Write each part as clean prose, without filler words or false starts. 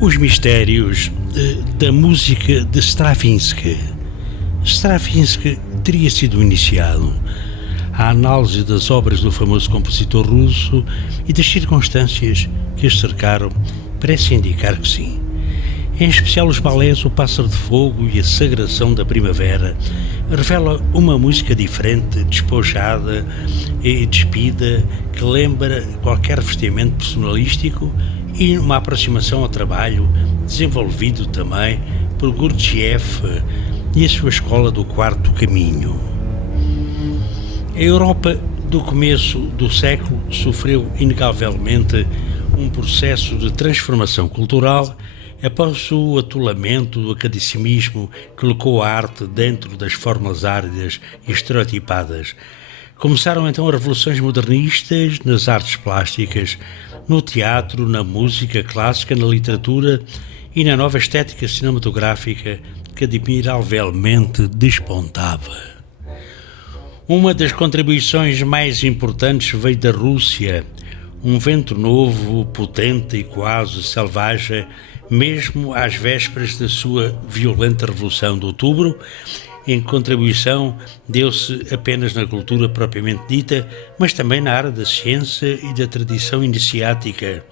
Os mistérios da música de Stravinsky. Stravinsky teria sido iniciado à análise das obras do famoso compositor russo e das circunstâncias que as cercaram parece indicar que sim. Em especial os balés O Pássaro de Fogo e A Sagração da Primavera revela uma música diferente, despojada e despida, que lembra qualquer vestimento personalístico e uma aproximação ao trabalho desenvolvido também por Gurdjieff e a sua escola do quarto caminho. A Europa do começo do século sofreu inegavelmente um processo de transformação cultural após o atolamento do academicismo que colocou a arte dentro das fórmulas áridas e estereotipadas. Começaram então as revoluções modernistas nas artes plásticas, no teatro, na música clássica, na literatura e na nova estética cinematográfica que admiravelmente despontava. Uma das contribuições mais importantes veio da Rússia, um vento novo, potente e quase selvagem, mesmo às vésperas da sua violenta Revolução de Outubro. Em contribuição deu-se apenas na cultura propriamente dita, mas também na área da ciência e da tradição iniciática.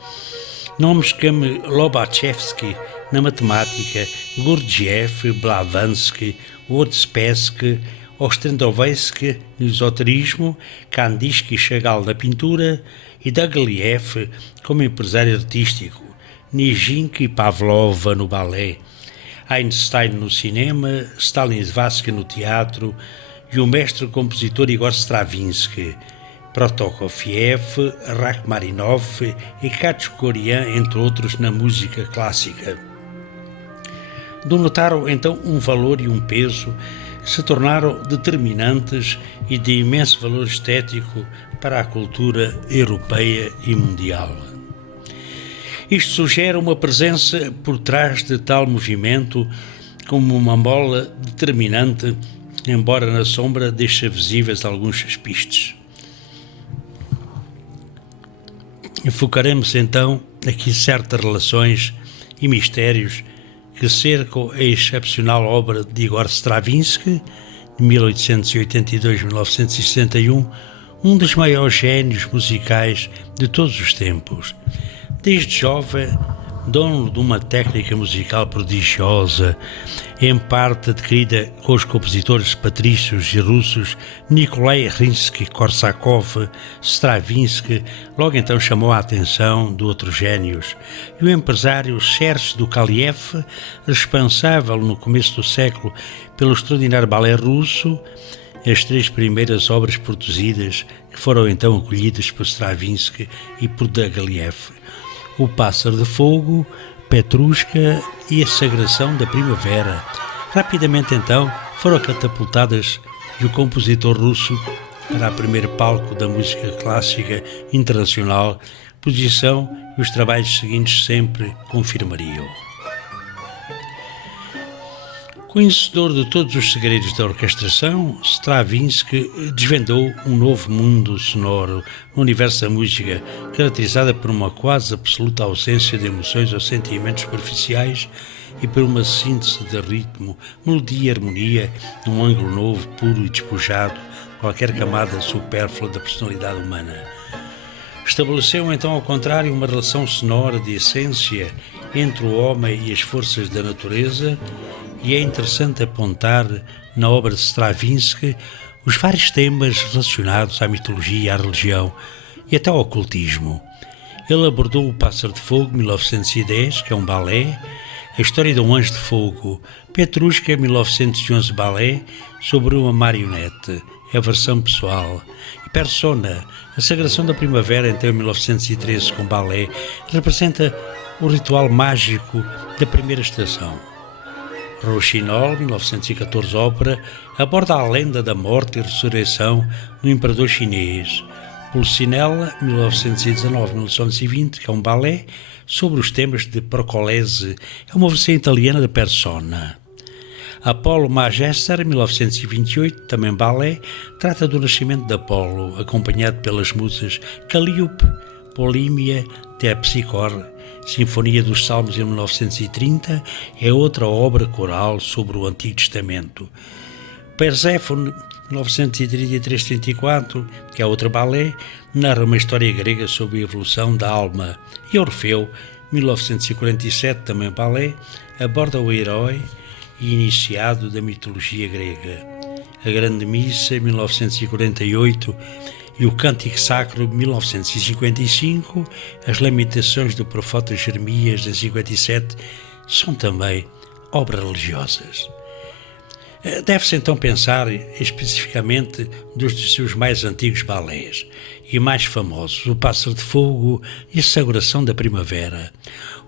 Nomes como Lobachevsky na matemática, Gurdjieff, Blavatsky, Wordspersky, Ostendovsky no esoterismo, Kandinsky e Chagall na pintura e Diaghilev como empresário artístico, Nijinsky e Pavlova no balé, Einstein no cinema, Stanislavski no teatro e o mestre compositor Igor Stravinsky, Prokofiev, Rachmaninoff e Khachaturian, entre outros, na música clássica. Denotaram então um valor e um peso que se tornaram determinantes e de imenso valor estético para a cultura europeia e mundial. Isto sugere uma presença por trás de tal movimento como uma mola determinante, embora na sombra deixe visíveis alguns pistes. Enfocaremos então aqui certas relações e mistérios que cercam a excepcional obra de Igor Stravinsky, de 1882-1961, um dos maiores génios musicais de todos os tempos. Desde jovem, dono de uma técnica musical prodigiosa, em parte adquirida com os compositores patrícios e russos Nikolai Rimsky-Korsakov, Stravinsky logo então chamou a atenção de outros génios, e o empresário Serge Dukaliev, responsável no começo do século pelo extraordinário balé russo, as três primeiras obras produzidas que foram então acolhidas por Stravinsky e por Diaghilev: O Pássaro de Fogo, Petrushka e A Sagração da Primavera. Rapidamente então foram catapultadas e o compositor russo para o primeiro palco da música clássica internacional, posição que os trabalhos seguintes sempre confirmariam. Conhecedor de todos os segredos da orquestração, Stravinsky desvendou um novo mundo sonoro no universo da música, caracterizada por uma quase absoluta ausência de emoções ou sentimentos superficiais e por uma síntese de ritmo, melodia e harmonia num ângulo novo, puro e despojado de qualquer camada supérflua da personalidade humana. Estabeleceu então, ao contrário, uma relação sonora de essência entre o homem e as forças da natureza, e é interessante apontar na obra de Stravinsky os vários temas relacionados à mitologia, à religião e até ao ocultismo. Ele abordou O Pássaro de Fogo, 1910, que é um balé, a história de um anjo de fogo, Petrushka, 1911, balé, sobre uma marionete, é a versão pessoal, e Persona, a Sagração da Primavera, então 1913, com balé, representa o ritual mágico da primeira estação. Rochinol, 1914, ópera, aborda a lenda da morte e ressurreição do imperador chinês. Pulcinella, 1919-1920, que é um balé, sobre os temas de Procolese, é uma versão italiana da Persona. Apollo Magister, 1928, também balé, trata do nascimento de Apolo, acompanhado pelas musas Calíope, Polímia, Terpsícore, Sinfonia dos Salmos em 1930 é outra obra coral sobre o Antigo Testamento. Perséfone, 1933-34, que é outro balé, narra uma história grega sobre a evolução da alma. E Orfeu, 1947, também balé, aborda o herói e iniciado da mitologia grega. A Grande Missa, 1948, e o Cântico Sacro, 1955, as Lamentações do profeta Jeremias, em 57, são também obras religiosas. Deve-se então pensar especificamente dos seus mais antigos balés e mais famosos, o Pássaro de Fogo e a Sagração da Primavera.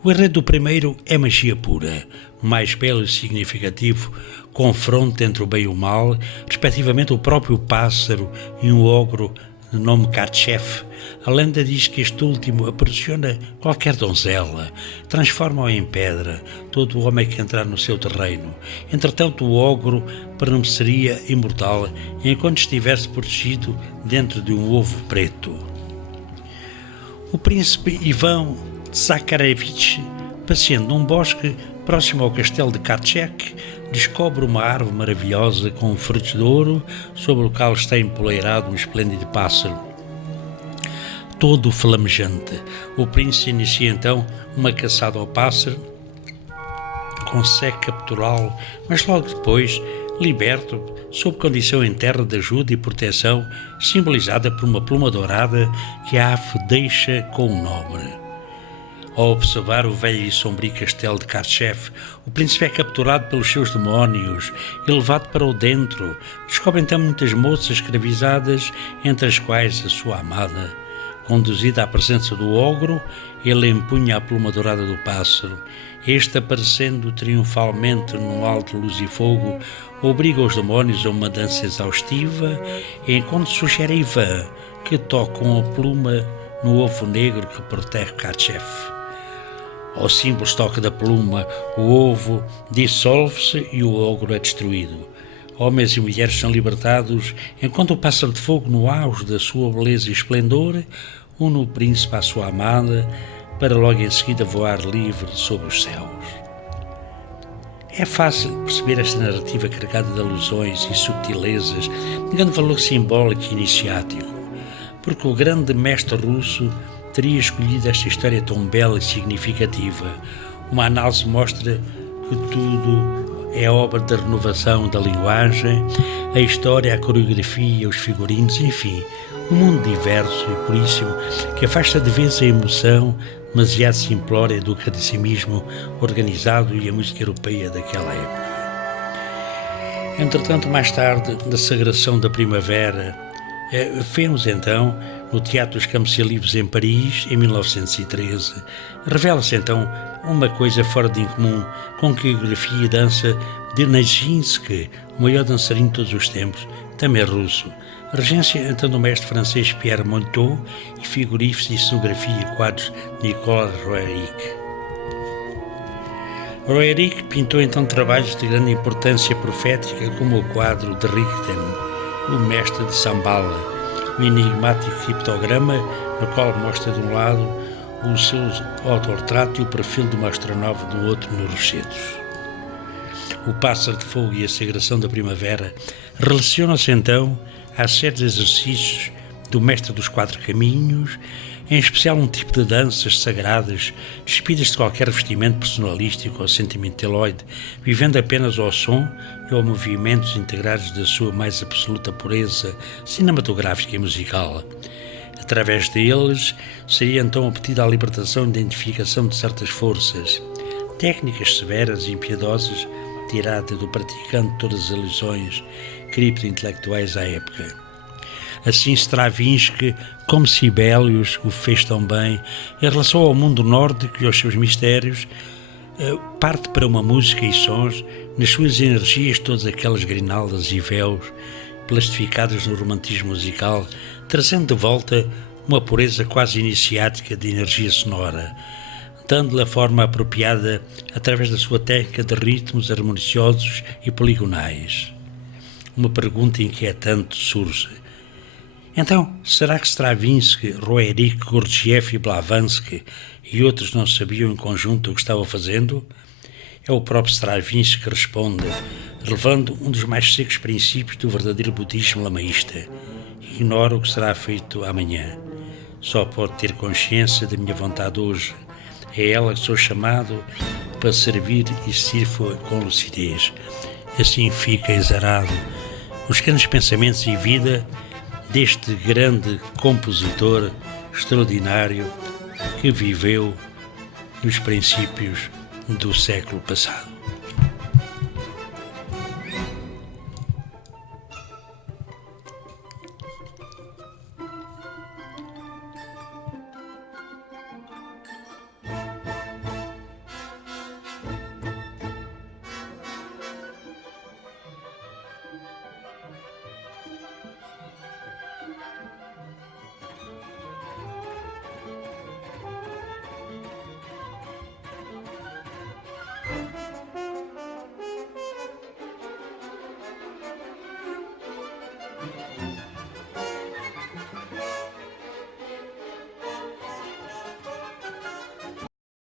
O enredo do primeiro é magia pura, o mais belo e significativo confronto entre o bem e o mal, respectivamente o próprio pássaro e um ogro de nome Kartchef. A lenda diz que este último aprisiona qualquer donzela, transforma-o em pedra, todo o homem que entrar no seu terreno. Entretanto, o ogro permaneceria imortal enquanto estivesse protegido dentro de um ovo preto. O príncipe Ivan Zakharevich, passeando num bosque próximo ao castelo de Kartchek, descobre uma árvore maravilhosa com frutos de ouro, sobre o qual está empoleirado um esplêndido pássaro, todo flamejante. O príncipe inicia então uma caçada ao pássaro, consegue capturá-lo, mas logo depois liberta-o sob condição em terra de ajuda e proteção, simbolizada por uma pluma dourada que a ave deixa com o nobre. Ao observar o velho e sombrio castelo de Kartchef, o príncipe é capturado pelos seus demónios e levado para o dentro. Descobre então muitas moças escravizadas, entre as quais a sua amada. Conduzida à presença do ogro, ele empunha a pluma dourada do pássaro. Este, aparecendo triunfalmente num alto luz e fogo, obriga os demónios a uma dança exaustiva, enquanto sugere a Ivan que tocam a pluma no ovo negro que protege Kartchef. Ao simples toque da pluma, o ovo dissolve-se e o ogro é destruído. Homens e mulheres são libertados, enquanto o pássaro de fogo, no auge da sua beleza e esplendor, une o príncipe à sua amada, para logo em seguida voar livre sobre os céus. É fácil perceber esta narrativa carregada de alusões e subtilezas, de grande valor simbólico e iniciático, porque o grande mestre russo teria escolhido esta história tão bela e significativa. Uma análise mostra que tudo é obra da renovação da linguagem, a história, a coreografia, os figurinos, enfim, um mundo diverso e puríssimo que afasta de vez a emoção demasiado simplória do academicismo organizado e a música europeia daquela época. Entretanto, mais tarde, na Sagração da Primavera, vemos então no Teatro dos Campos Elíseos em Paris, em 1913, revela-se então uma coisa fora de incomum com a coreografia e dança de Nijinsky, o maior dançarino de todos os tempos, também russo. Regência então do mestre francês Pierre Monteau e figuríficos e cenografia e quadros de Nicolas Roerich. Roerich pintou então trabalhos de grande importância profética, como o quadro de Richten, o mestre de Shambhala, o enigmático criptograma, no qual mostra de um lado o seu autorretrato e o perfil de uma astronave do outro nos rochedos. O Pássaro de Fogo e a Sagração da Primavera relacionam-se então às séries de exercícios do Mestre dos Quatro Caminhos, em especial um tipo de danças sagradas, despidas de qualquer vestimento personalístico ou sentimentaloide, vivendo apenas ao som e aos movimentos integrados da sua mais absoluta pureza cinematográfica e musical. Através deles, seria então obtida a libertação e identificação de certas forças, técnicas severas e impiedosas, tiradas do praticante de todas as ilusões cripto-intelectuais à época. Assim, Stravinsky, como Sibelius, o fez tão bem, em relação ao mundo nórdico e aos seus mistérios, parte para uma música e sons, nas suas energias, todas aquelas grinaldas e véus, plastificadas no romantismo musical, trazendo de volta uma pureza quase iniciática de energia sonora, dando-lhe a forma apropriada através da sua técnica de ritmos harmoniosos e poligonais. Uma pergunta inquietante surge. Então, será que Stravinsky, Roerich, Gurdjieff e Blavatsky e outros não sabiam em conjunto o que estavam fazendo, é o próprio Stravinsky que responde, relevando um dos mais secos princípios do verdadeiro budismo lamaísta. Ignoro o que será feito amanhã. Só pode ter consciência da minha vontade hoje. É ela que sou chamado para servir e sirvo com lucidez. Assim fica exarado os grandes pensamentos e vida deste grande compositor extraordinário que viveu nos princípios do século passado.